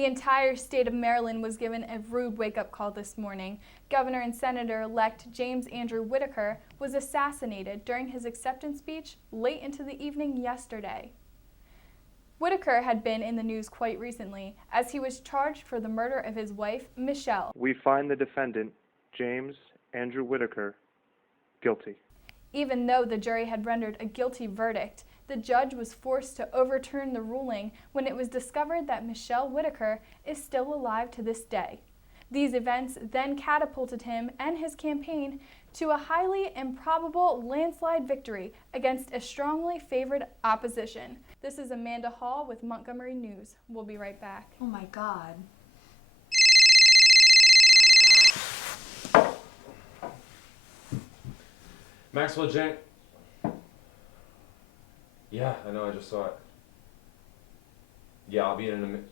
The entire state of Maryland was given a rude wake-up call this morning. Governor and Senator-elect James Andrew Whitaker was assassinated during his acceptance speech late into the evening yesterday. Whitaker had been in the news quite recently as he was charged for the murder of his wife, Michelle. We find the defendant, James Andrew Whitaker, guilty. Even though the jury had rendered a guilty verdict, the judge was forced to overturn the ruling when it was discovered that Michelle Whitaker is still alive to this day. These events then catapulted him and his campaign to a highly improbable landslide victory against a strongly favored opposition. This is Amanda Hall with Montgomery News. We'll be right back. Oh my God. Maxwell Jen. Yeah, I know, I just saw it. Yeah, I'll be in a minute.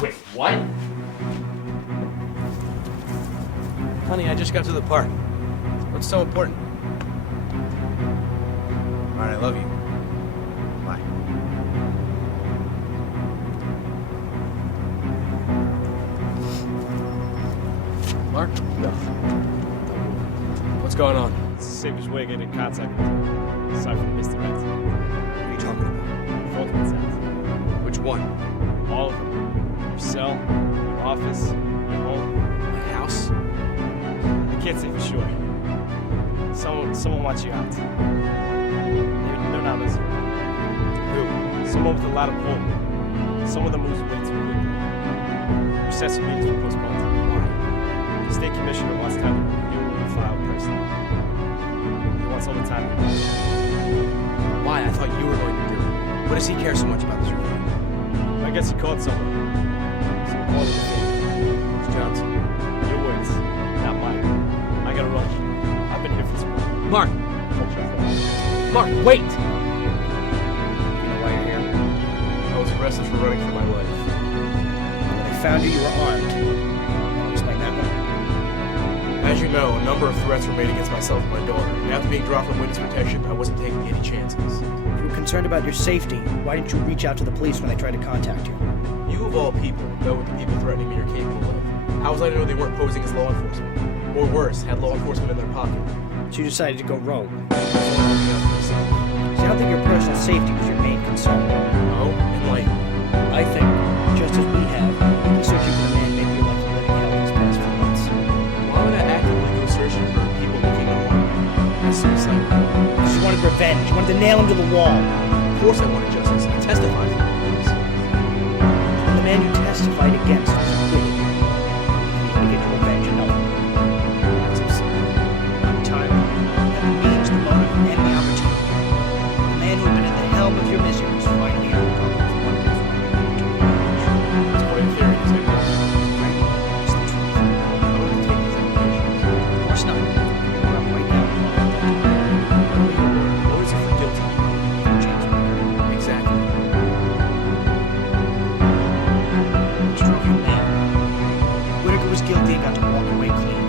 Wait, what? Honey, I just got to the park. What's so important? Alright, I love you. Bye. Mark? Yeah. What's going on? It's the safest way to get in contact with you, aside from misdirect. What are you talking about? Fulton sounds. Which one? All of them. Your cell, your office, your home. My house? I can't say for sure. Someone wants you out. They're not listening. Who? Someone with a lot of pull. Some of them moves way too quickly. Your session meetings were postponed. Why? The state commissioner wants to have a review of your file personally. He wants all the time. Why? I thought you were going to do it. What does he care so much about this review? I guess he called someone. Someone called it a favor. It's Johnson. Your words, not mine. I gotta rush. I've been here for some time. Mark! Mark, wait! You know why you're here? I was arrested for running for my life. When they found you, you were armed. Can you explain that one? As you know, a number of threats were made against myself and my daughter. And after being dropped from witness protection, I wasn't taking any chances. If you were concerned about your safety, why didn't you reach out to the police when they tried to contact you? You, of all people, know what the people threatening me are capable of. How was I to know they weren't posing as law enforcement? Or worse, had law enforcement in their pocket? So you decided to go rogue. See, I don't think your personal safety was your main concern. No? Enlighten. I think, just as we have, you've been searching for the man making your life a living hell these past few months. Why would I actively go searching for people looking to harm me? I suicide. Because you wanted revenge. You wanted to nail him to the wall. Of course I wanted justice. I testified for the police. And the man you testified against was acquitted. You had to get your revenge another. That's absurd. Not entirely. You had the means, the motive, and the opportunity. The man who had been at the helm of your misery was finally out of public for one day. It's quite a theory, isn't it? Frankly, it's the truth. I wouldn't take these allegations. Of course not. We're up right now. What is it for guilty? James Whitaker. Exactly. Which drove you mad. Whitaker was guilty and got to walk away clean.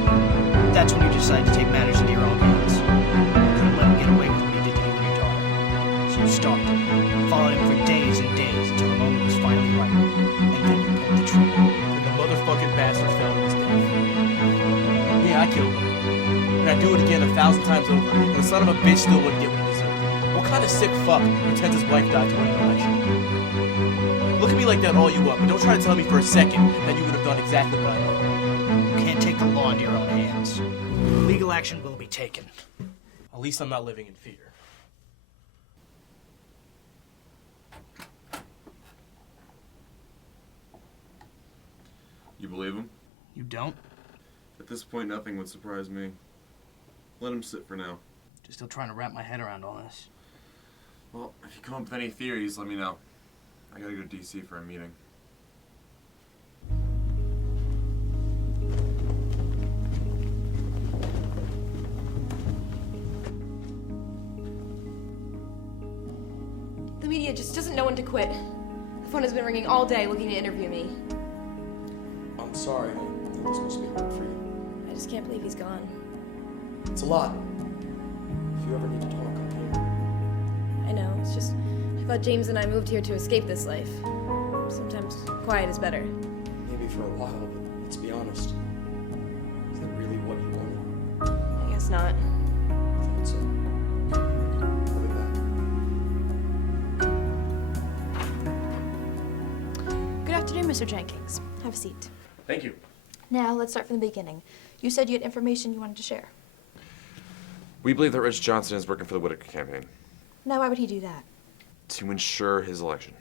That's when you decided to take matters into your own hands. You couldn't let him get away with what he did to you and your daughter. So you stalked him, followed him for days and days until the moment was finally right. And then you pulled the trigger. And the motherfucking bastard fell to his death. Yeah, I killed him. And I'd do it again 1,000 times over. And the son of a bitch still wouldn't get what he deserved. What kind of sick fuck pretends his wife died to win an election? Look at me like that all you up, but don't try to tell me for a second that you would have done exactly what I did. You can't take the law into your own hands. Legal action will be taken. At least I'm not living in fear. You believe him? You don't? At this point, nothing would surprise me. Let him sit for now. Just still trying to wrap my head around all this. Well, if you come up with any theories, let me know. I gotta go to DC for a meeting. The media just doesn't know when to quit. The phone has been ringing all day looking to interview me. I'm sorry. I think this must be hard for you. I just can't believe he's gone. It's a lot. If you ever need to talk, I'm here. I know, it's just, I thought James and I moved here to escape this life. Sometimes quiet is better. Maybe for a while, but let's be honest. Is that really what you wanted? I guess not. I thought so. I'll be back. Good afternoon, Mr. Jenkins. Have a seat. Thank you. Now, let's start from the beginning. You said you had information you wanted to share. We believe that Rich Johnson is working for the Whitaker campaign Now, why would he do that? to ensure his election.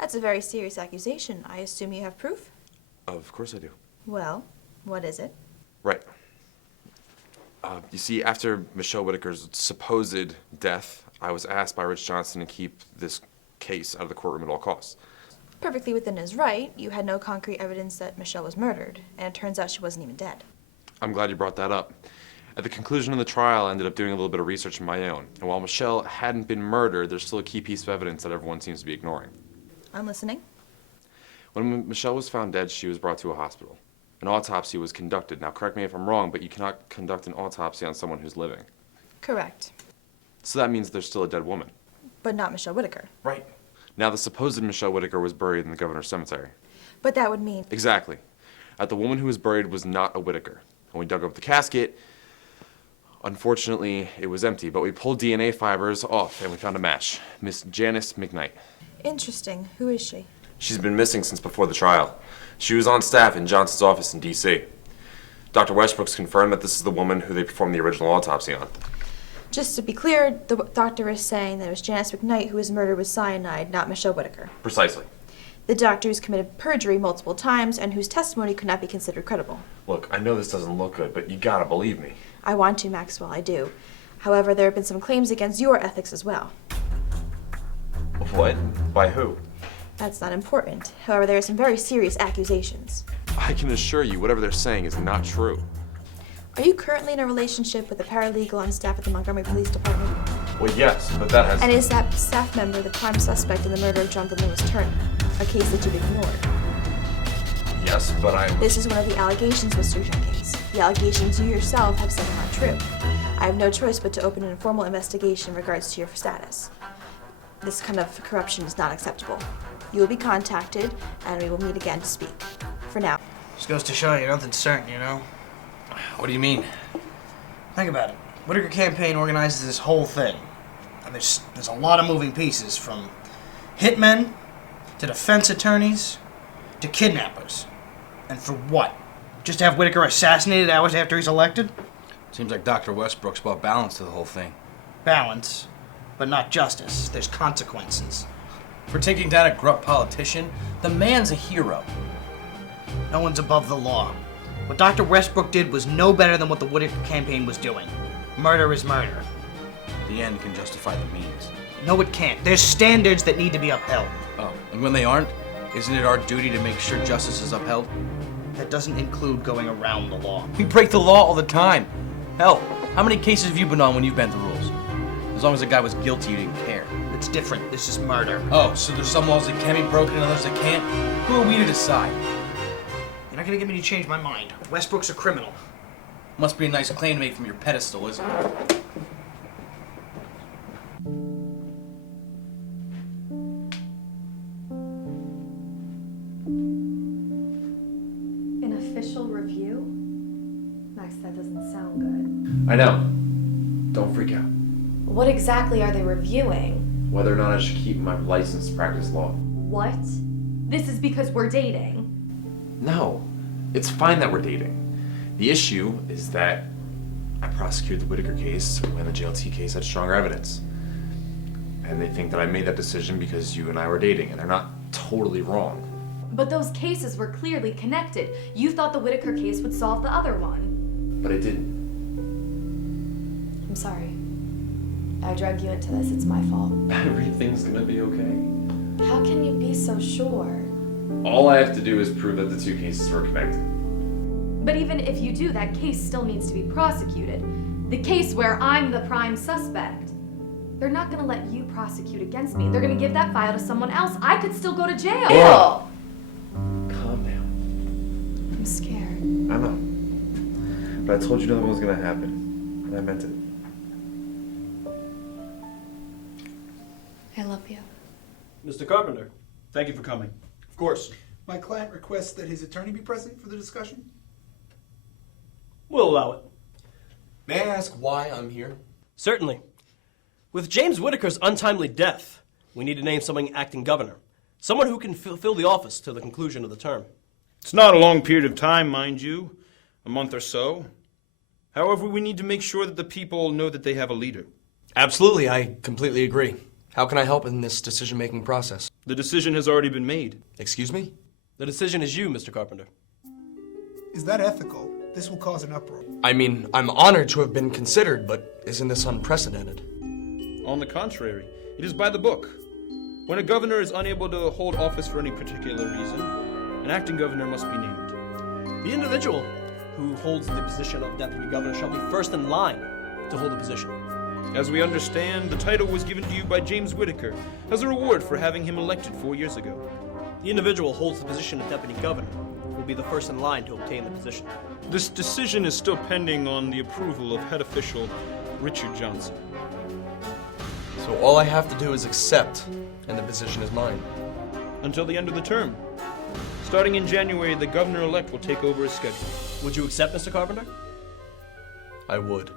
That's a very serious accusation. I assume you have proof? Of course I do. Well, what is it? Right. You see, after Michelle Whitaker's supposed death, I was asked by Rich Johnson to keep this case out of the courtroom at all costs. Perfectly within his right. You had no concrete evidence that Michelle was murdered, and it turns out she wasn't even dead. I'm glad you brought that up. At the conclusion of the trial, I ended up doing a little bit of research of my own. And while Michelle hadn't been murdered, there's still a key piece of evidence that everyone seems to be ignoring. I'm listening. When Michelle was found dead, she was brought to a hospital. An autopsy was conducted. Now, correct me if I'm wrong, but you cannot conduct an autopsy on someone who's living. Correct. So that means there's still a dead woman. But not Michelle Whitaker. Right. Now, the supposed Michelle Whitaker was buried in the governor's cemetery. But that would mean... Exactly. The woman who was buried was not a Whitaker. When we dug up the casket, unfortunately, it was empty, but we pulled DNA fibers off and we found a match. Miss Janice McKnight. Interesting. Who is she? She's been missing since before the trial. She was on staff in Johnson's office in D.C. Dr. Westbrooks confirmed that this is the woman who they performed the original autopsy on. Just to be clear, the doctor is saying that it was Janice McKnight who was murdered with cyanide, not Michelle Whitaker. Precisely. The doctor who's committed perjury multiple times and whose testimony could not be considered credible. Look, I know this doesn't look good, but you gotta believe me. I want to, Maxwell, I do. However, there have been some claims against your ethics as well. What? By who? That's not important. However, there are some very serious accusations. I can assure you, whatever they're saying is not true. Are you currently in a relationship with a paralegal on staff at the Montgomery Police Department? Well, yes, but that has... And is that staff member the prime suspect in the murder of Jonathan Lewis Turner? A case that you've ignored. Yes, but I... This is one of the allegations, Mr. Jenkins. The allegations you yourself have said are not true. I have no choice but to open an informal investigation in regards to your status. This kind of corruption is not acceptable. You will be contacted, and we will meet again to speak. For now. Just goes to show you, nothing's certain, you know? What do you mean? Think about it. Whitaker campaign organizes this whole thing. And there's a lot of moving pieces, from hitmen to defense attorneys to kidnappers. And for what? Just to have Whitaker assassinated hours after he's elected? Seems like Dr. Westbrooks brought balance to the whole thing. Balance, but not justice. There's consequences. For taking down a corrupt politician, the man's a hero. No one's above the law. What Dr. Westbrook did was no better than what the Whitaker campaign was doing. Murder is murder. The end can justify the means. No, it can't. There's standards that need to be upheld. Oh, and when they aren't, isn't it our duty to make sure justice is upheld? That doesn't include going around the law. We break the law all the time. Hell, how many cases have you been on when you've bent the rules? As long as the guy was guilty, you didn't care. It's different. This is murder. Oh, so there's some laws that can be broken and others that can't? Who are we to decide? You're not gonna get me to change my mind. Westbrook's a criminal. Must be a nice claim to make from your pedestal, isn't it? An official review? Max, that doesn't sound good. I know. Don't freak out. What exactly are they reviewing? Whether or not I should keep my license to practice law. What? This is because we're dating. No. It's fine that we're dating. The issue is that I prosecuted the Whitaker case when the JLT case had stronger evidence. And they think that I made that decision because you and I were dating, and they're not totally wrong. But those cases were clearly connected. You thought the Whitaker case would solve the other one. But it didn't. I'm sorry. I drug you into this. It's my fault. Everything's gonna be okay. How can you be so sure? All I have to do is prove that the two cases were connected. But even if you do, that case still needs to be prosecuted. The case where I'm the prime suspect. They're not gonna let you prosecute against me. They're gonna give that file to someone else. I could still go to jail. Calm down. I'm scared. I know. But I told you nothing was gonna happen. And I meant it. I love you. Mr. Carpenter, thank you for coming. Of course. My client requests that his attorney be present for the discussion. We'll allow it. May I ask why I'm here? Certainly. With James Whitaker's untimely death, we need to name someone acting governor. Someone who can fill the office till the conclusion of the term. It's not a long period of time, mind you, a month or so. However, we need to make sure that the people know that they have a leader. Absolutely, I completely agree. How can I help in this decision-making process? The decision has already been made. Excuse me? The decision is you, Mr. Carpenter. Is that ethical? This will cause an uproar. I mean, I'm honored to have been considered, but isn't this unprecedented? On the contrary, it is by the book. When a governor is unable to hold office for any particular reason, an acting governor must be named. The individual who holds the position of deputy governor shall be first in line to hold the position. As we understand, the title was given to you by James Whitaker as a reward for having him elected 4 years ago. The individual who holds the position of deputy governor will be the first in line to obtain the position. This decision is still pending on the approval of head official Richard Johnson. So all I have to do is accept, and the position is mine. Until the end of the term. Starting in January, the governor-elect will take over his schedule. Would you accept, Mr. Carpenter? I would.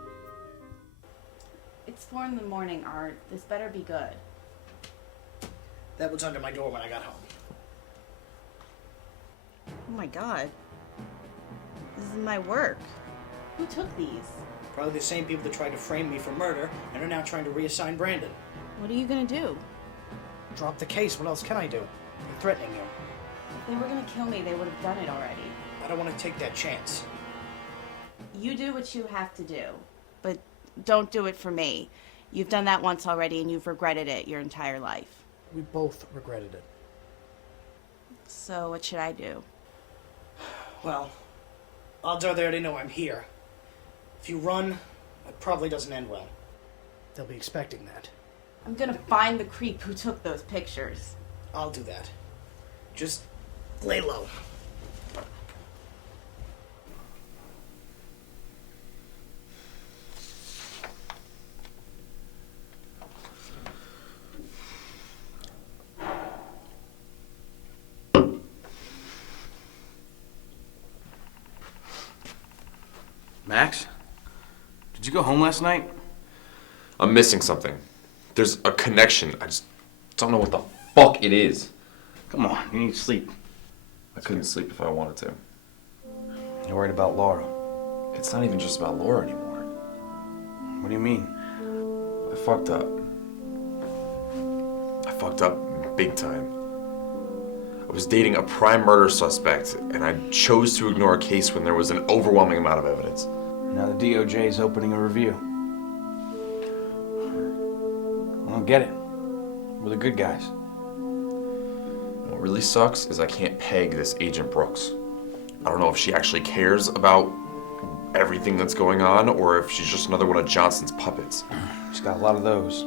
It's 4 a.m, Art. This better be good. That was under my door when I got home. Oh my god. This is my work. Who took these? Probably the same people that tried to frame me for murder and are now trying to reassign Brandon. What are you gonna do? Drop the case. What else can I do? I'm threatening you. If they were gonna kill me, they would have done it already. I don't want to take that chance. You do what you have to do. But don't do it for me. You've done that once already and you've regretted it your entire life. We both regretted it. So what should I do? Well, odds are they already know I'm here. If you run, it probably doesn't end well. They'll be expecting that. I'm gonna find the creep who took those pictures. I'll do that. Just lay low. Max? Did you go home last night? I'm missing something. There's a connection. I just don't know what the fuck it is. Come on, you need sleep. I couldn't sleep if I wanted to. You're worried about Laura. It's not even just about Laura anymore. What do you mean? I fucked up. I fucked up big time. I was dating a prime murder suspect, and I chose to ignore a case when there was an overwhelming amount of evidence. Now the DOJ is opening a review. I don't get it. We're the good guys. What really sucks is I can't peg this Agent Brooks. I don't know if she actually cares about everything that's going on, or if she's just another one of Johnson's puppets. She's got a lot of those.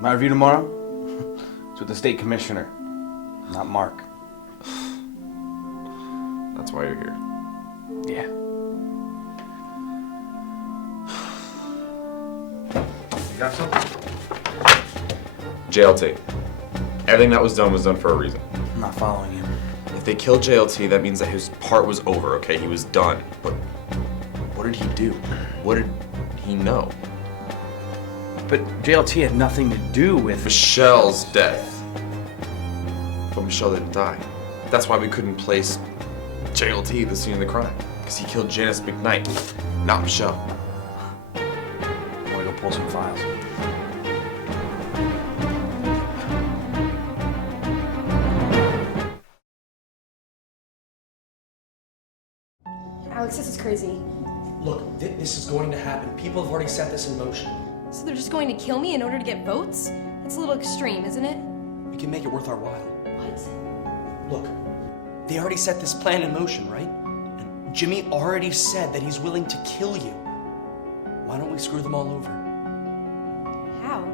My review tomorrow? It's with the state commissioner, not Mark. That's why you're here. Yeah. You got something? JLT. Everything that was done for a reason. I'm not following you. If they killed JLT, that means that his part was over, okay? He was done. But what did he do? What did he know? But JLT had nothing to do with Michelle's death. But Michelle didn't die. That's why we couldn't place JLT at the scene of the crime. Because he killed Janice McKnight, not Michelle. I want to go pull some files. Alex, this is crazy. Look, this is going to happen. People have already set this in motion. So they're just going to kill me in order to get votes? That's a little extreme, isn't it? We can make it worth our while. What? Look, they already set this plan in motion, right? And Jimmy already said that he's willing to kill you. Why don't we screw them all over? How?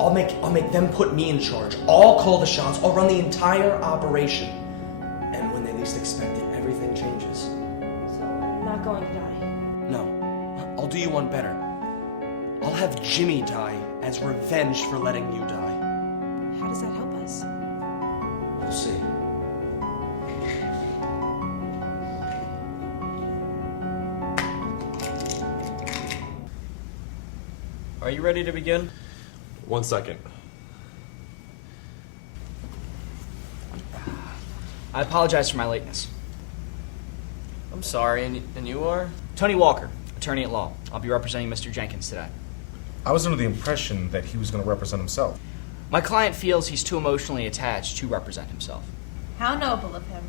I'll make them put me in charge. I'll call the shots. I'll run the entire operation. And when they least expect it, everything changes. So I'm not going to die. No, I'll do you one better. I'll have Jimmy die as revenge for letting you die. How does that help us? We'll see. Are you ready to begin? 1 second. I apologize for my lateness. I'm sorry, and you are? Tony Walker, attorney at law. I'll be representing Mr. Jenkins today. I was under the impression that he was going to represent himself. My client feels he's too emotionally attached to represent himself. How noble of him.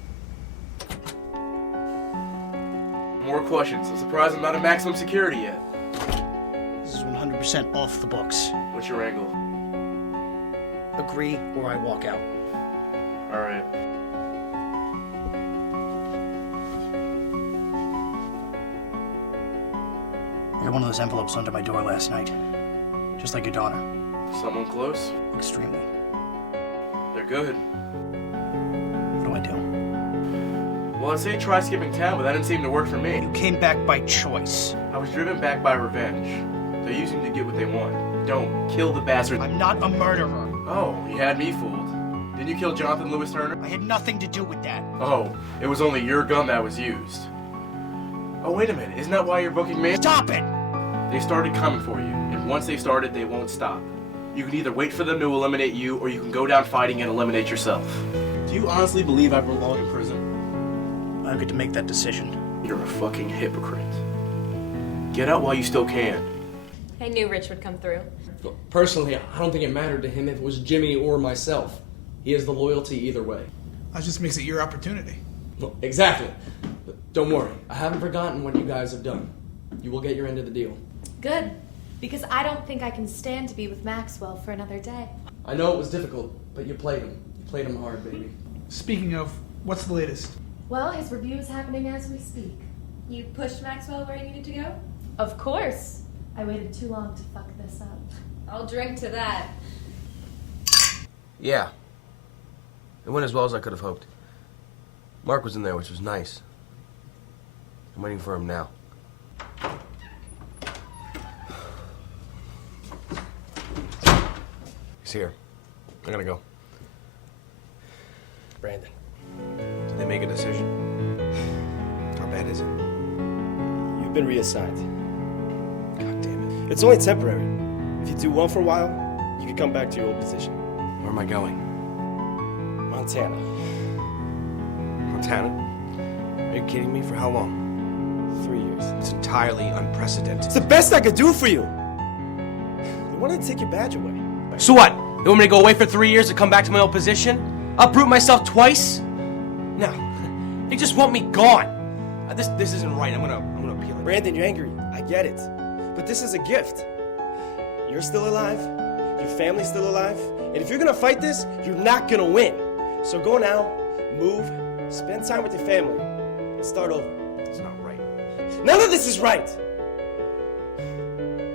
More questions. I'm surprised I'm not in maximum security yet. This is 100% off the books. What's your angle? Agree or I walk out. All right. I got one of those envelopes under my door last night. Just like your daughter. Someone close? Extremely. They're good. What do I do? Well, I'd say try skipping town, but that didn't seem to work for me. You came back by choice. I was driven back by revenge. They're using to get what they want. Don't kill the bastard. I'm not a murderer. Oh, you had me fooled. Didn't you kill Jonathan Lewis Turner? I had nothing to do with that. Oh, it was only your gun that was used. Oh, wait a minute. Isn't that why you're booking me? Stop it! They started coming for you, and once they started, they won't stop. You can either wait for them to eliminate you, or you can go down fighting and eliminate yourself. Do you honestly believe I belong in prison? I get to make that decision. You're a fucking hypocrite. Get out while you still can. I knew Rich would come through. Personally, I don't think it mattered to him if it was Jimmy or myself. He has the loyalty either way. That just makes it your opportunity. Well, exactly. But don't worry, I haven't forgotten what you guys have done. You will get your end of the deal. Good, because I don't think I can stand to be with Maxwell for another day. I know it was difficult, but you played him. You played him hard, baby. Speaking of, what's the latest? Well, his review is happening as we speak. You pushed Maxwell where he needed to go? Of course. I waited too long to fuck this up. I'll drink to that. Yeah. It went as well as I could have hoped. Mark was in there, which was nice. I'm waiting for him now. He's here. I gotta go. Brandon. Did they make a decision? How bad is it? You've been reassigned. God damn it. It's only temporary. If you do one for a while, you can come back to your old position. Where am I going? Montana. Montana? Are you kidding me? For how long? 3 years. It's entirely unprecedented. It's the best I could do for you! They wanted to take your badge away. So what? They want me to go away for 3 years and come back to my old position? Uproot myself twice? No. They just want me gone. This isn't right. I'm gonna appeal it. Brandon, you're angry. I get it. But this is a gift. You're still alive. Your family's still alive. And if you're gonna fight this, you're not gonna win. So go now, move, spend time with your family, and start over. It's not right. None of this is right!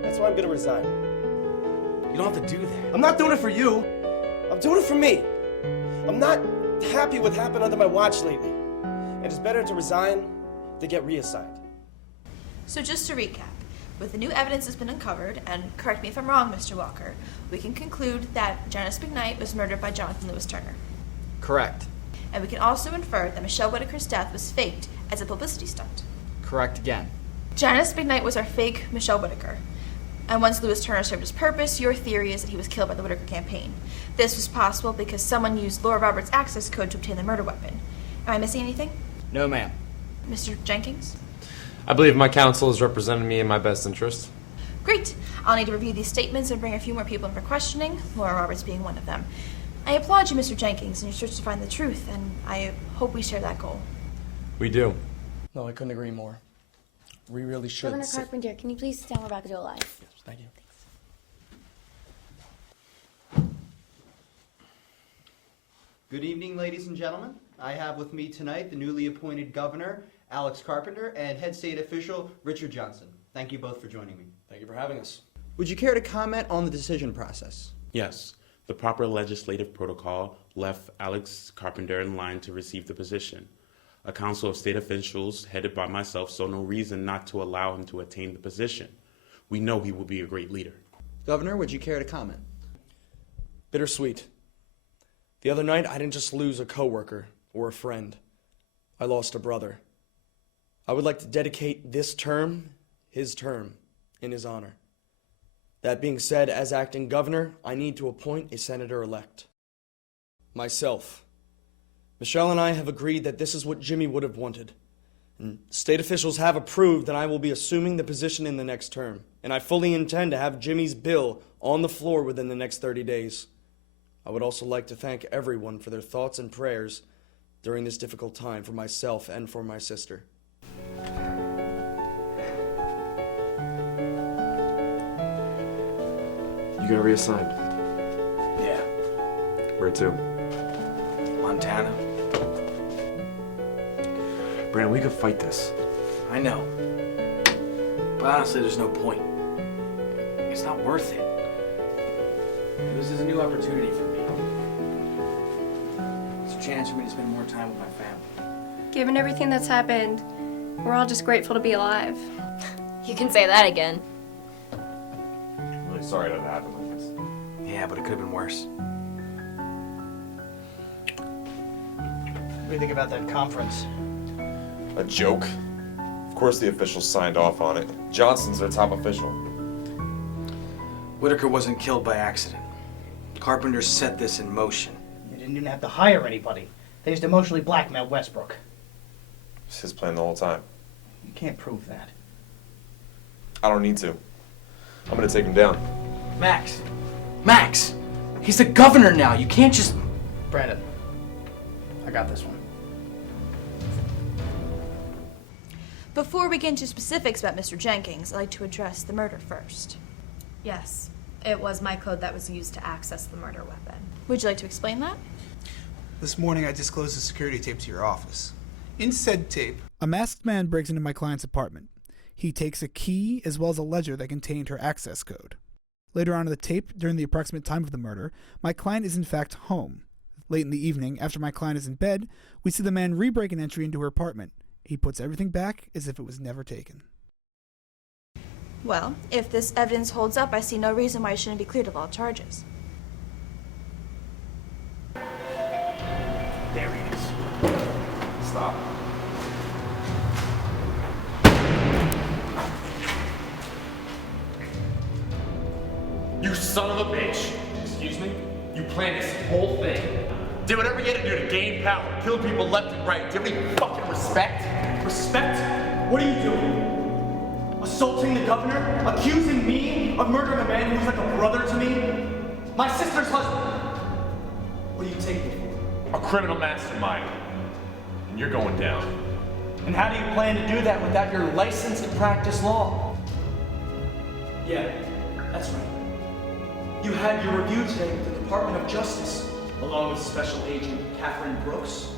That's why I'm gonna resign. You don't have to do that. I'm not doing it for you. I'm doing it for me. I'm not happy with what happened under my watch lately. And it's better to resign than get reassigned. So just to recap, with the new evidence that's been uncovered, and correct me if I'm wrong, Mr. Walker, we can conclude that Janice McKnight was murdered by Jonathan Lewis Turner. Correct. And we can also infer that Michelle Whitaker's death was faked as a publicity stunt. Correct again. Janice McKnight was our fake Michelle Whitaker. And once Lewis Turner served his purpose, your theory is that he was killed by the Whitaker campaign. This was possible because someone used Laura Roberts' access code to obtain the murder weapon. Am I missing anything? No, ma'am. Mr. Jenkins? I believe my counsel has represented me in my best interest. Great. I'll need to review these statements and bring a few more people in for questioning, Laura Roberts being one of them. I applaud you, Mr. Jenkins, in your search to find the truth, and I hope we share that goal. We do. No, I couldn't agree more. We really should. Governor Carpenter, can you please sit down? We're about to go live. Yes, thank you. Good evening, ladies and gentlemen. I have with me tonight the newly appointed governor, Alex Carpenter, and head state official, Richard Johnson. Thank you both for joining me. Thank you for having us. Would you care to comment on the decision process? Yes. The proper legislative protocol left Alex Carpenter in line to receive the position. A council of state officials, headed by myself, saw no reason not to allow him to attain the position. We know he will be a great leader. Governor, would you care to comment? Bittersweet. The other night, I didn't just lose a coworker or a friend. I lost a brother. I would like to dedicate this term, his term, in his honor. That being said, as acting governor, I need to appoint a senator-elect. Myself. Michelle and I have agreed that this is what Jimmy would have wanted. And state officials have approved that I will be assuming the position in the next term. And I fully intend to have Jimmy's bill on the floor within the next 30 days. I would also like to thank everyone for their thoughts and prayers during this difficult time for myself and for my sister. You got reassigned. Yeah. Where to? Montana. Brandon, we could fight this. I know. But honestly, there's no point. It's not worth it. This is a new opportunity for me. It's a chance for me to spend more time with my family. Given everything that's happened, we're all just grateful to be alive. You can say that again. I'm really sorry that happened like this. Yeah, but it could have been worse. What do you think about that conference? A joke? Of course the officials signed off on it. Johnson's their top official. Whitaker wasn't killed by accident. Carpenter set this in motion. They didn't even have to hire anybody. They just emotionally blackmailed Westbrook. It's his plan the whole time. You can't prove that. I don't need to. I'm gonna take him down. Max! Max! He's the governor now. You can't just... Brandon, I got this one. Before we get into specifics about Mr. Jenkins, I'd like to address the murder first. Yes, it was my code that was used to access the murder weapon. Would you like to explain that? This morning I disclosed the security tape to your office. In said tape, a masked man breaks into my client's apartment. He takes a key as well as a ledger that contained her access code. Later on in the tape, during the approximate time of the murder, my client is in fact home. Late in the evening, after my client is in bed, we see the man re-break an entry into her apartment. He puts everything back as if it was never taken. Well, if this evidence holds up, I see no reason why he shouldn't be cleared of all charges. There he is. Stop. You son of a bitch! Excuse me? You planned this whole thing. Did whatever you had to do to gain power, kill people left and right. Do you have any fucking respect? Respect? What are you doing? Assaulting the governor? Accusing me of murdering a man who's like a brother to me? My sister's husband? What do you take me for? A criminal mastermind. And you're going down. And how do you plan to do that without your license to practice law? Yeah, that's right. You had your review today with the Department of Justice, along with Special Agent Catherine Brooks.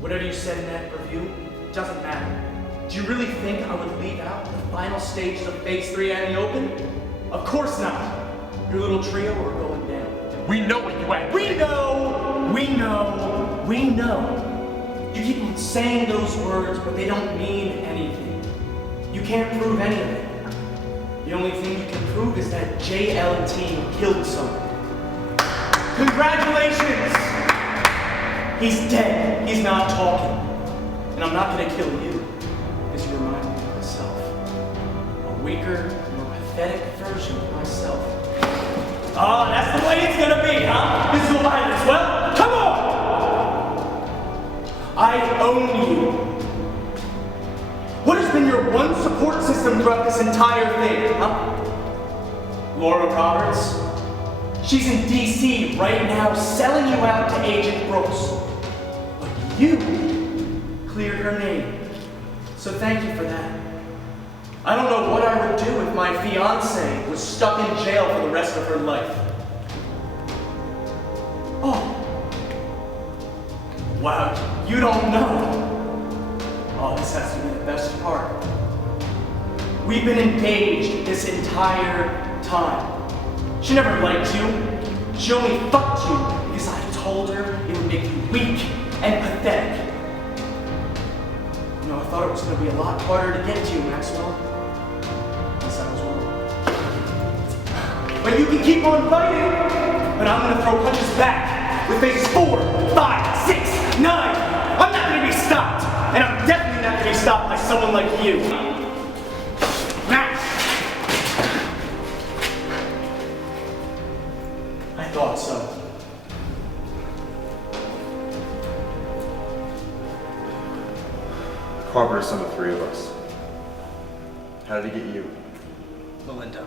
Whatever you said in that review, doesn't matter. Do you really think I would leave out the final stages of Phase 3 out in the open? Of course not. Your little trio are going down. We know what you had. We know. You keep on saying those words, but they don't mean anything. You can't prove any of it. The only thing you can prove is that JLT killed someone. Congratulations! He's dead. He's not talking. And I'm not gonna kill you, because you remind me of myself. A weaker, more pathetic version of myself. Ah, that's the way it's gonna be, huh? Physical violence. Well, come on! I own you. What has been your one support system throughout this entire thing, huh? Laura Roberts? She's in D.C. right now selling you out to Agent Brooks. But you cleared her name. So thank you for that. I don't know what I would do if my fiancée was stuck in jail for the rest of her life. Oh. Wow, you don't know. Oh, this has to be the best part. We've been engaged this entire time. She never liked you. She only fucked you because I told her it would make you weak and pathetic. You know, I thought it was going to be a lot harder to get to you, Maxwell. Guess I was wrong. But you can keep on fighting, but I'm going to throw punches back. with phases 4, 5, 6, 9. I'm not gonna be stopped, and I'm definitely not gonna be stopped by someone like you. Now. I thought so. Carpenter's son of 3 of us. How did he get you? Melinda.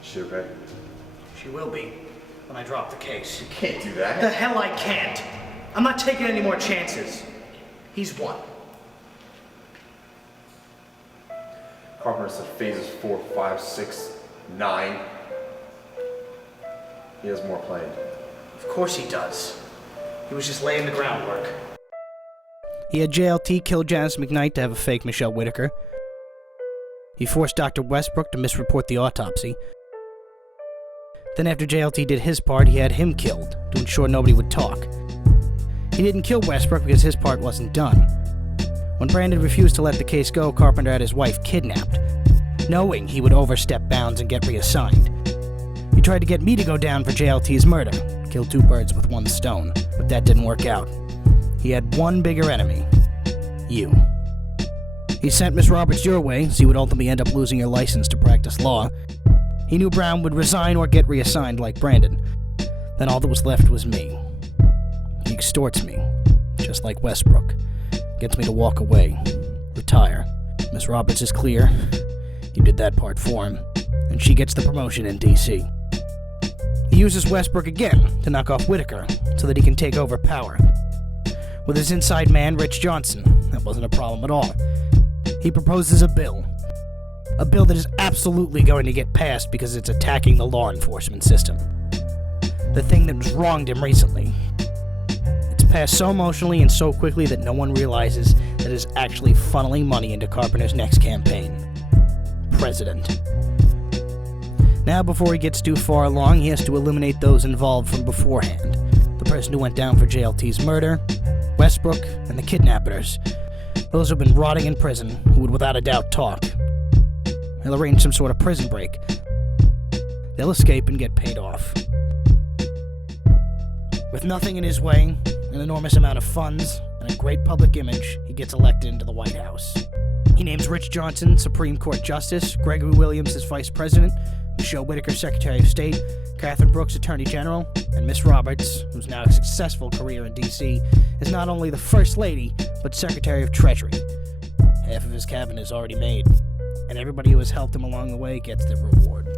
Is she okay? She will be when I drop the case. You can't do that. The hell I can't. I'm not taking any more chances. He's won. Carpenter said phases 4, 5, 6, 9. He has more planned. Of course he does. He was just laying the groundwork. He had JLT kill Janice McKnight to have a fake Michelle Whitaker. He forced Dr. Westbrook to misreport the autopsy. Then after JLT did his part, he had him killed to ensure nobody would talk. He didn't kill Westbrook because his part wasn't done. When Brandon refused to let the case go, Carpenter had his wife kidnapped, knowing he would overstep bounds and get reassigned. He tried to get me to go down for JLT's murder, kill 2 birds with 1 stone, but that didn't work out. He had one bigger enemy. You. He sent Miss Roberts your way, so you would ultimately end up losing your license to practice law. He knew Brown would resign or get reassigned like Brandon. Then all that was left was me. He extorts me, just like Westbrook. Gets me to walk away, retire. Miss Roberts is clear. You did that part for him, and she gets the promotion in D.C. He uses Westbrook again to knock off Whitaker so that he can take over power. With his inside man, Rich Johnson, that wasn't a problem at all. He proposes a bill. A bill that is absolutely going to get passed because it's attacking the law enforcement system. The thing that has wronged him recently. It's passed so emotionally and so quickly that no one realizes that it is actually funneling money into Carpenter's next campaign. President. Now, before he gets too far along, he has to eliminate those involved from beforehand. The person who went down for JLT's murder, Westbrook, and the kidnappers. Those who have been rotting in prison, who would without a doubt talk. He'll arrange some sort of prison break. They'll escape and get paid off. With nothing in his way, an enormous amount of funds, and a great public image, he gets elected into the White House. He names Rich Johnson Supreme Court Justice, Gregory Williams as Vice President, Michelle Whitaker Secretary of State, Catherine Brooks Attorney General, and Miss Roberts, who's now a successful career in D.C., is not only the First Lady, but Secretary of Treasury. Half of his cabinet is already made, and everybody who has helped him along the way gets their reward.